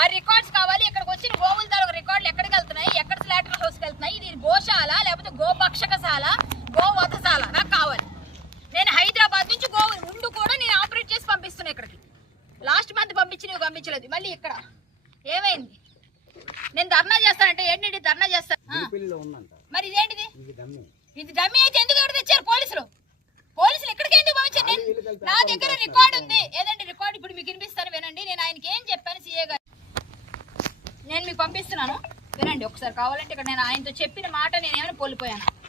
ఆ రికార్డ్స్ కావాలి ఇక్కడికి వచ్చిన గోవుల ధర రికార్డులు ఎక్కడికి వెళ్తున్నాయి ఎక్కడ స్లాటర్ హౌస్కి వెళ్తున్నాయి ఇది గోశాల లేకపోతే గోపక్షకశాల గోవధశాల నాకు కావాలి నేను హైదరాబాద్ నుంచి గోవు ఉండు కూడా నేను ఆపరేట్ చేసి పంపిస్తున్నాను ఇక్కడికి లాస్ట్ మంత్ పంపించినవి పంపించలేదు మళ్ళీ ఇక్కడ ఏమైంది నేను ధర్నా చేస్తానంటే ఏంటి ధర్నా చేస్తాను మరి ఇదేంటిది ఇది డమ్మీ అయితే ఎందుకు ఎవరు తెచ్చారు పోలీసులు పోలీసులు ఎక్కడికి ఎందుకు పంపించారు నా దగ్గర రికార్డు ఉంది నేను మీకు పంపిస్తున్నాను వినండి ఒకసారి కావాలంటే ఇక్కడ నేను ఆయనతో చెప్పిన మాట నేనేమైనా కోల్పోయాను